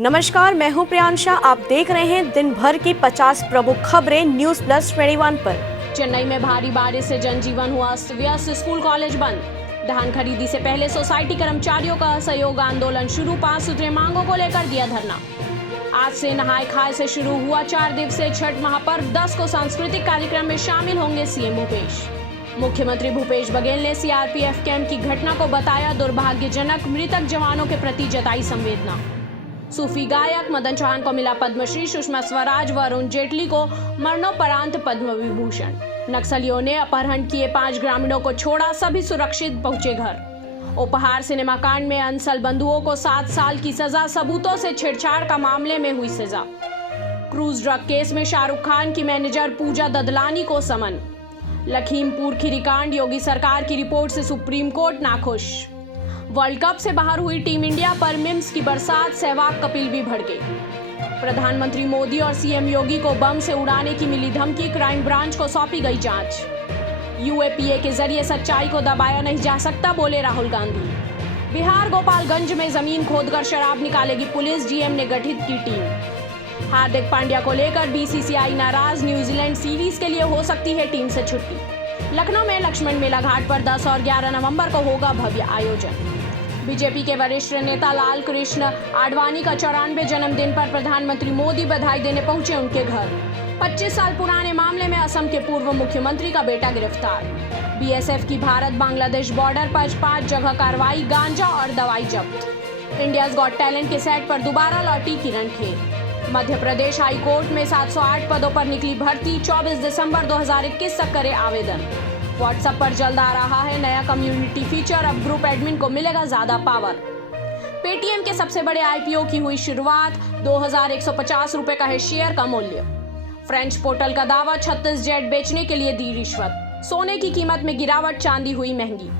नमस्कार, मैं हूं प्रियांशा। आप देख रहे हैं दिन भर की 50 प्रमुख खबरें न्यूज प्लस 21 पर। चेन्नई में भारी बारिश से जनजीवन हुआ अस्त व्यस्त, स्कूल कॉलेज बंद। धान खरीदी से पहले सोसाइटी कर्मचारियों का असहयोग आंदोलन शुरू, 5 सूत्रीय मांगों को लेकर दिया धरना। आज से नहाय खाए से शुरू हुआ 4 दिवसीय छठ महापर्व। 10 को सांस्कृतिक कार्यक्रम में शामिल होंगे सीएम भूपेश। मुख्यमंत्री भूपेश बघेल ने सीआरपीएफ कैंप की घटना को बताया दुर्भाग्यजनक, मृतक जवानों के प्रति जताई संवेदना। सूफी गायक मदन चौहान को मिला पद्मश्री, सुषमा स्वराज व अरुण जेटली को मरणोपरांत पद्म विभूषण। नक्सलियों ने अपहरण किए 5 ग्रामीणों को छोड़ा, सभी सुरक्षित पहुंचे घर। उपहार सिनेमा कांड में अंसल बंधुओं को 7 साल की सजा, सबूतों से छेड़छाड़ का मामले में हुई सजा। क्रूज ड्रग केस में शाहरुख खान की मैनेजर पूजा ददलानी को समन। लखीमपुर खीरी कांड, योगी सरकार की रिपोर्ट से सुप्रीम कोर्ट नाखुश। वर्ल्ड कप से बाहर हुई टीम इंडिया पर मीम्स की बरसात, सहवाग कपिल भी भड़के। प्रधानमंत्री मोदी और सीएम योगी को बम से उड़ाने की मिली धमकी, क्राइम ब्रांच को सौंपी गई जांच। यूएपीए के जरिए सच्चाई को दबाया नहीं जा सकता, बोले राहुल गांधी। बिहार गोपालगंज में जमीन खोदकर शराब निकालेगी पुलिस, डीएम ने गठित की टीम। हार्दिक पांड्या को लेकर बीसीसीआई नाराज, न्यूजीलैंड सीरीज के लिए हो सकती है टीम से छुट्टी। लखनऊ में लक्ष्मण मेला घाट पर 10 और 11 नवंबर को होगा भव्य आयोजन। बीजेपी के वरिष्ठ नेता लाल कृष्ण आडवाणी का 94वें जन्मदिन पर प्रधानमंत्री मोदी बधाई देने पहुंचे उनके घर। 25 साल पुराने मामले में असम के पूर्व मुख्यमंत्री का बेटा गिरफ्तार। बीएसएफ की भारत बांग्लादेश बॉर्डर पर 5 जगह कार्रवाई, गांजा और दवाई जब्त। इंडियाज गॉट टैलेंट के सेट पर दोबारा लौटी किरण खेर। मध्य प्रदेश हाई कोर्ट में 708 पदों पर निकली भर्ती, 24 दिसंबर 2021 तक करे आवेदन। व्हाट्सएप पर जल्द आ रहा है नया कम्युनिटी फीचर, अब ग्रुप एडमिन को मिलेगा ज्यादा पावर। पेटीएम के सबसे बड़े आईपीओ की हुई शुरुआत, 2150 रुपए का है शेयर का मूल्य। फ्रेंच पोर्टल का दावा, 36 जेट बेचने के लिए दी रिश्वत। सोने की कीमत में गिरावट, चांदी हुई महंगी।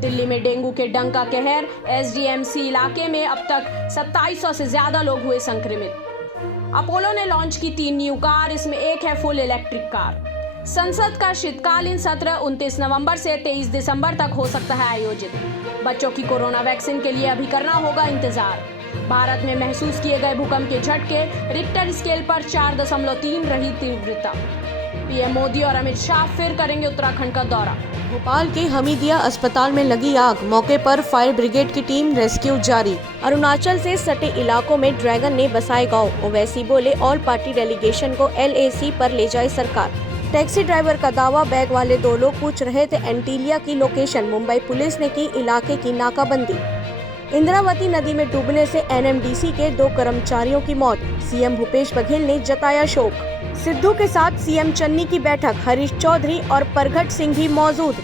दिल्ली में डेंगू के डंक का कहर, एसडीएमसी इलाके में अब तक 2700 से ज्यादा लोग हुए संक्रमित। अपोलो ने लॉन्च की 3 न्यू कार, इसमें एक है फुल इलेक्ट्रिक कार। संसद का शीतकालीन सत्र 29 नवंबर से 23 दिसंबर तक हो सकता है आयोजित। बच्चों की कोरोना वैक्सीन के लिए अभी करना होगा इंतजार। भारत में महसूस किए गए भूकंप के झटके, रिक्टर स्केल पर 4.3 रही तीव्रता। पीएम मोदी और अमित शाह फिर करेंगे उत्तराखंड का दौरा। भोपाल के हमीदिया अस्पताल में लगी आग, मौके पर फायर ब्रिगेड की टीम, रेस्क्यू जारी। अरुणाचल से सटे इलाकों में ड्रैगन ने बसाए गाँव, ओवैसी बोले ऑल पार्टी डेलीगेशन को LAC पर ले जाए सरकार। टैक्सी ड्राइवर का दावा, बैग वाले 2 लोग पूछ रहे थे एंटीलिया की लोकेशन, मुंबई पुलिस ने की इलाके की नाकाबंदी। इंद्रावती नदी में डूबने से NMDC के 2 कर्मचारियों की मौत, सीएम भूपेश बघेल ने जताया शोक। सिद्धू के साथ सीएम चन्नी की बैठक, हरीश चौधरी और परगट सिंह भी मौजूद।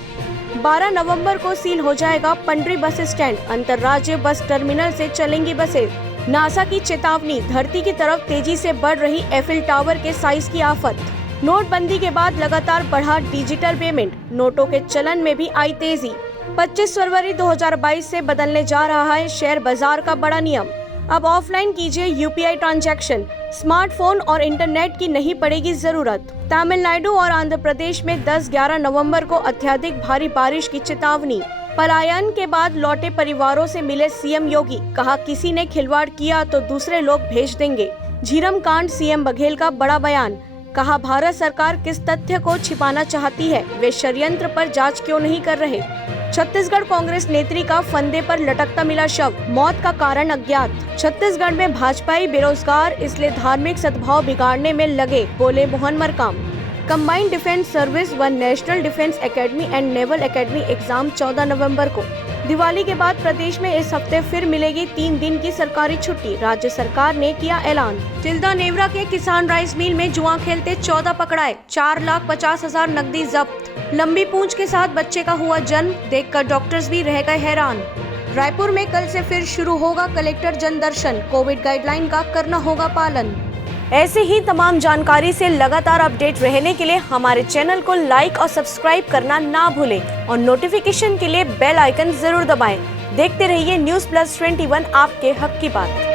12 नवंबर को सील हो जाएगा पंडरी बस स्टैंड, अंतर्राज्यीय बस टर्मिनल से चलेंगी बसें। नासा की चेतावनी, धरती की तरफ तेजी से बढ़ रही एफिल टावर के साइज की आफत। नोटबंदी के बाद लगातार बढ़ा डिजिटल पेमेंट, नोटों के चलन में भी आई तेजी। 25 फरवरी 2022 से बदलने जा रहा है शेयर बाजार का बड़ा नियम। अब ऑफलाइन कीजिए UPI ट्रांजैक्शन, स्मार्टफोन और इंटरनेट की नहीं पड़ेगी जरूरत। तमिलनाडु और आंध्र प्रदेश में 10-11 नवंबर को अत्यधिक भारी बारिश की चेतावनी। पलायन के बाद लौटे परिवारों से मिले सीएम योगी, कहा किसी ने खिलवाड़ किया तो दूसरे लोग भेज देंगे। झीरम कांड, सीएम बघेल का बड़ा बयान, कहा भारत सरकार किस तथ्य को छिपाना चाहती है, वे षड्यंत्र पर जांच क्यों नहीं कर रहे। छत्तीसगढ़ कांग्रेस नेत्री का फंदे पर लटकता मिला शव, मौत का कारण अज्ञात। छत्तीसगढ़ में भाजपाई बेरोजगार, इसलिए धार्मिक सद्भाव बिगाड़ने में लगे, बोले Mohan Markam. Combined defence service व national defence academy and naval academy exam 14 नवंबर को। दिवाली के बाद प्रदेश में इस हफ्ते फिर मिलेगी 3 दिन की सरकारी छुट्टी, राज्य सरकार ने किया ऐलान। तिल्दा नेवरा के किसान राइस मिल में जुआ खेलते 14 पकड़ाए, 4,50,000 नकदी जब्त। लंबी पूंछ के साथ बच्चे का हुआ जन्म, देखकर डॉक्टर्स भी रह गए हैरान। रायपुर में कल से फिर शुरू होगा कलेक्टर जन दर्शन, कोविड गाइडलाइन का करना होगा पालन। ऐसे ही तमाम जानकारी से लगातार अपडेट रहने के लिए हमारे चैनल को लाइक और सब्सक्राइब करना ना भूलें और नोटिफिकेशन के लिए बेल आइकन जरूर दबाएं। देखते रहिए न्यूज प्लस 21, आपके हक की बात।